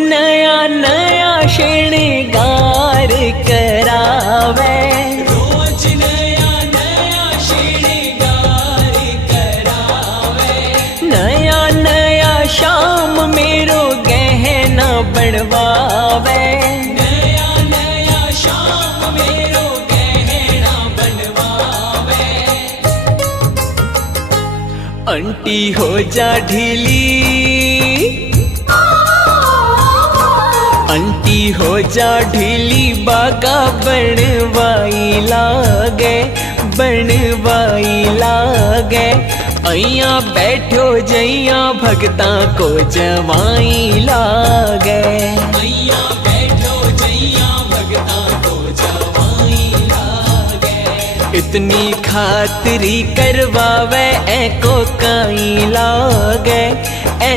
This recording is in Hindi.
नया नया श्रृंगार करावे, रोज नया नया श्रृंगार करावे। नया नया शाम मेरो गहना बनवावे, नया नया शाम मेरो गहना बनवावे। आंटी हो जा ढीली, आंटी हो जा ढीली, बागा बनवाई लागे, बनवाई लागे। अइया बैठो जइया भगता को जवाई लागे, मैया बैठो जैया भगता को जवाई लागे। इतनी खातिरी करवावे ए को काई लागे, ए